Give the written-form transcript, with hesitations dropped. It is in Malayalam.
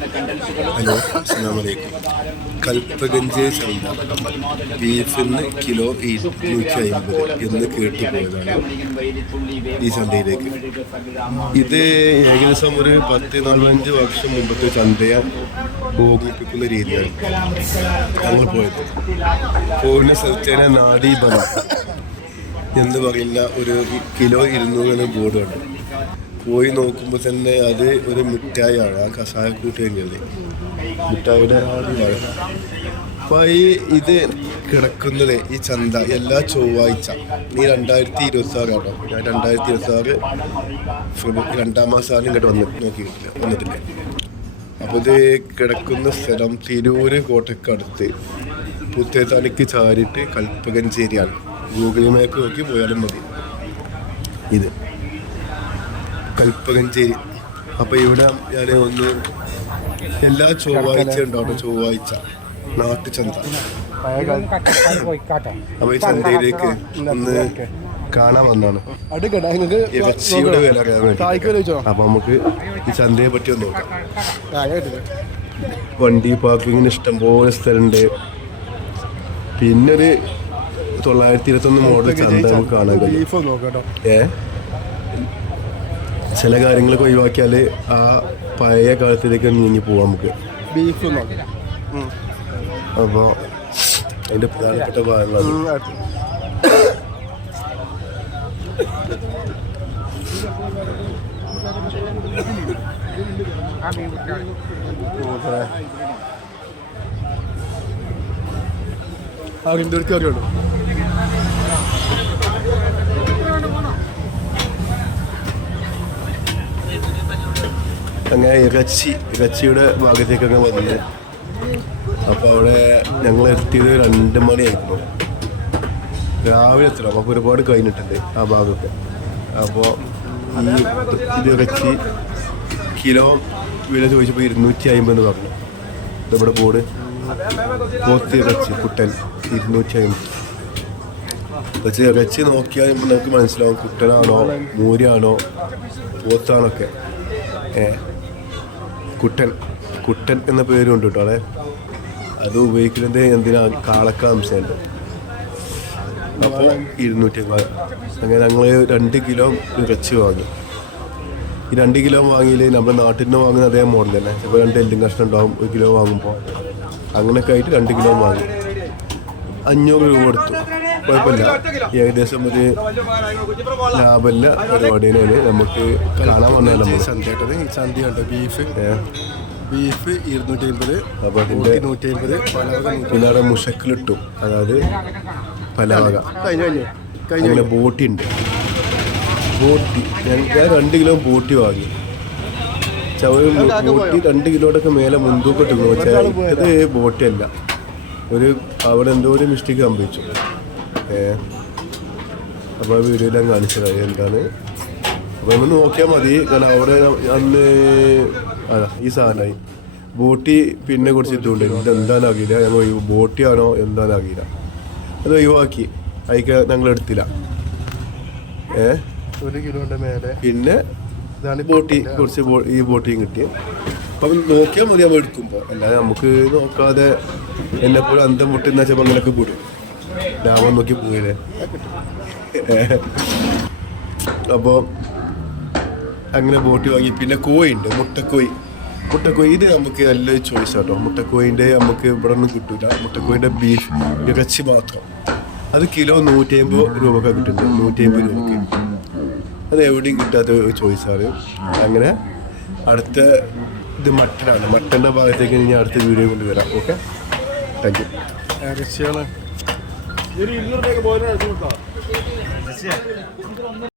ഹലോ, അസ്സലാമു അലൈക്കും. കൽപ്പഗഞ്ച് ചന്ത ബീഫിന് കിലോ 250 എന്ന് കേട്ടുപോയതാണ് ഈ ചന്തയിലേക്ക്. ഇത് ഏകദേശം ഒരു 10-15 വർഷം മുമ്പത്തെ ചന്തയെ ഓർമ്മിപ്പിക്കുന്ന രീതിയാണ് ഞങ്ങൾ പോയത്. പോകുന്ന സ്ഥലത്തേനെ നാഡീബലം എന്ന് പറയുന്ന ഒരു കിലോ 200 ബോർഡാണ്. പോയി നോക്കുമ്പോൾ തന്നെ അത് ഒരു മിഠായിയാണ്. ആ കഷായക്കൂട്ട് കഴിഞ്ഞത് മിഠായിയുടെ ആദ്യമാണ്. അപ്പോൾ ഇത് കിടക്കുന്നത് ഈ ചന്ത എല്ലാ ചൊവ്വാഴ്ച. ഈ 2026 ആണോ, ഞാൻ 2026 2 മാസമാണ് ഇങ്ങോട്ട് വന്നിട്ടില്ല. അപ്പോൾ ഇത് കിടക്കുന്ന സ്ഥലം തിരൂർ കോട്ടക്കടുത്ത് പുത്തേത്താണിക്ക് ചാരിയിട്ട് കൽപ്പകഞ്ചേരിയാണ്. ഗൂഗിൾ മാപ്പ് നോക്കി പോയാലും മതി. ഇത് കൽപ്പകഞ്ചേരി. അപ്പോൾ ഇവിടെ ഞാൻ ഒന്ന് എല്ലാ ചൊവ്വാഴ്ച ഉണ്ടാവും. ചൊവ്വാഴ്ച നാട്ടുചന്ത. അപ്പോൾ ഈ ചന്തയിലേക്ക് ഒന്ന് കാണാൻ വന്നാണ്. ഇറച്ചിയുടെ വില അറിയാൻ വേണ്ടി. അപ്പം നമുക്ക് ഈ ചന്തയെ പറ്റി ഒന്ന് നോക്കാം. വണ്ടി പാർക്കിങ്ങിന് ഇഷ്ടംപോലെ സ്ഥലമുണ്ട്. പിന്നെ ഒരു 921 മോഡൽ ചന്ത നമുക്ക് കാണാൻ കഴിയും. ചില കാര്യങ്ങളൊക്കെ ഒഴിവാക്കിയാൽ ആ പഴയ കാലത്തിലേക്ക് നീങ്ങി പോവാം നമുക്ക്. ബീഫ് അപ്പോൾ അതിൻ്റെ പ്രധാനപ്പെട്ട ഭാഗങ്ങളാണ്. അറിയുള്ളൂ. അങ്ങനെ ഇറച്ചിയുടെ ഭാഗത്തേക്കൊക്കെ വന്നത്. അപ്പോൾ അവിടെ ഞങ്ങൾ എത്തിയത് 2 മണിയായിരുന്നു. രാവിലെ എത്തണം. അപ്പോൾ ഒരുപാട് കഴിഞ്ഞിട്ടുണ്ട് ആ ഭാഗമൊക്കെ. അപ്പോൾ ഇത് ഇറച്ചി കിലോ വില ചോദിച്ചപ്പോൾ 250 എന്ന് പറഞ്ഞു. നമ്മുടെ ബോർഡ് പോത്ത് ഇറച്ചി കുട്ടൻ 250. പക്ഷേ ഇറച്ചി നോക്കിയാൽ നമുക്ക് മനസ്സിലാവും കുട്ടനാണോ മൂരിയാണോ പോത്താണൊക്കെ. കുട്ടൻ എന്ന പേരും ഉണ്ട് കേട്ടോ അവിടെ. അത് ഉപയോഗിക്കുന്നത് എന്തിനാ, കാളക്ക അംശമുണ്ട്. അപ്പോൾ 250. അങ്ങനെ ഞങ്ങൾ 2 കിലോ ഇറച്ചി വാങ്ങി. ഈ 2 കിലോ വാങ്ങിയിൽ നമ്മുടെ നാട്ടിൽ നിന്ന് വാങ്ങുന്ന അതേ മോഡൽ തന്നെ. ചിലപ്പോൾ 2 എല്ലും കഷ്ണം ഉണ്ടാവും 1 കിലോ വാങ്ങുമ്പോൾ. അങ്ങനെയൊക്കെ ആയിട്ട് 2 കിലോ വാങ്ങി 500 രൂപ കൊടുത്തു. കുഴപ്പമില്ല, ഏകദേശം ഒരു ലാഭമില്ല പരിപാടിയാണ്. നമുക്ക് കാണാൻ വന്നതല്ല ചന്തയായിട്ടത്. ഈ ചന്തയുണ്ട് ബീഫ് 250. അപ്പോൾ അതിൻ്റെ 150. പിന്നെ അവിടെ മുഷക്കിലിട്ടു, അതായത് പലവക. അങ്ങനെ ബോട്ടി ഉണ്ട്. ഞാൻ 2 കിലോ ബോട്ടി വാങ്ങി. ബോട്ടി 2 കിലോയുടെയൊക്കെ മേലെ മുൻതൂക്കം ഇട്ടു. വെച്ചാൽ ഇത് ബോട്ടിയല്ല, അവിടെ എന്തോ ഒരു മിസ്റ്റേക്ക് സംഭവിച്ചു. അപ്പോൾ ആ വീഡിയോയിലും കാണിച്ചതായി എന്താണ്. അപ്പോൾ നമ്മൾ നോക്കിയാൽ മതി. കാരണം അവിടെ അന്ന് ഈ സാധനമായി ബോട്ടി പിന്നെ കുറിച്ചിട്ടുണ്ട്. ഇതെന്താണെന്നറിയില്ല. ഞങ്ങൾ ബോട്ടിയാണോ എന്താണെന്നറിയില്ല. അത് ഒഴിവാക്കി. അതിക്ക് ഞങ്ങൾ എടുത്തില്ല. 1 കിലോയുടെ മേലെ പിന്നെ ബോട്ടി കുറച്ച് ഈ ബോട്ടിയും കിട്ടി. അപ്പം നോക്കിയാൽ മതി അവ എടുക്കുമ്പോൾ. അല്ലാതെ നമുക്ക് നോക്കാതെ എന്നെപ്പോഴും അന്തം മുട്ടുന്ന വെച്ചപ്പോൾ അങ്ങനെയൊക്കെ കൂടും. ലാഭം നോക്കി പോയില്ലേ. അപ്പോൾ അങ്ങനെ ബോട്ടി വാങ്ങി. പിന്നെ കോഴിയുണ്ട്, മുട്ടക്കോഴി. ഇത് നമുക്ക് നല്ലൊരു ചോയ്സ് കേട്ടോ. മുട്ടക്കോയിൻ്റെ നമുക്ക് ഇവിടെ ഒന്നും കിട്ടില്ല. മുട്ടക്കോയിൻ്റെ ബീഫ് ഇറച്ചി മാത്രം. അത് കിലോ 150 രൂപയൊക്കെ കിട്ടുന്നുണ്ട്. 150 രൂപയ്ക്ക് അത് എവിടെയും കിട്ടാത്ത ഒരു ചോയ്സാണ്. അങ്ങനെ അടുത്ത ഇത് മട്ടനാണ്. മട്ടൻ്റെ ഭാഗത്തേക്ക് ഞാൻ അടുത്ത വീഡിയോ കൊണ്ടുവരാം. Okay, thank you. ഇറച്ചിയാണ്.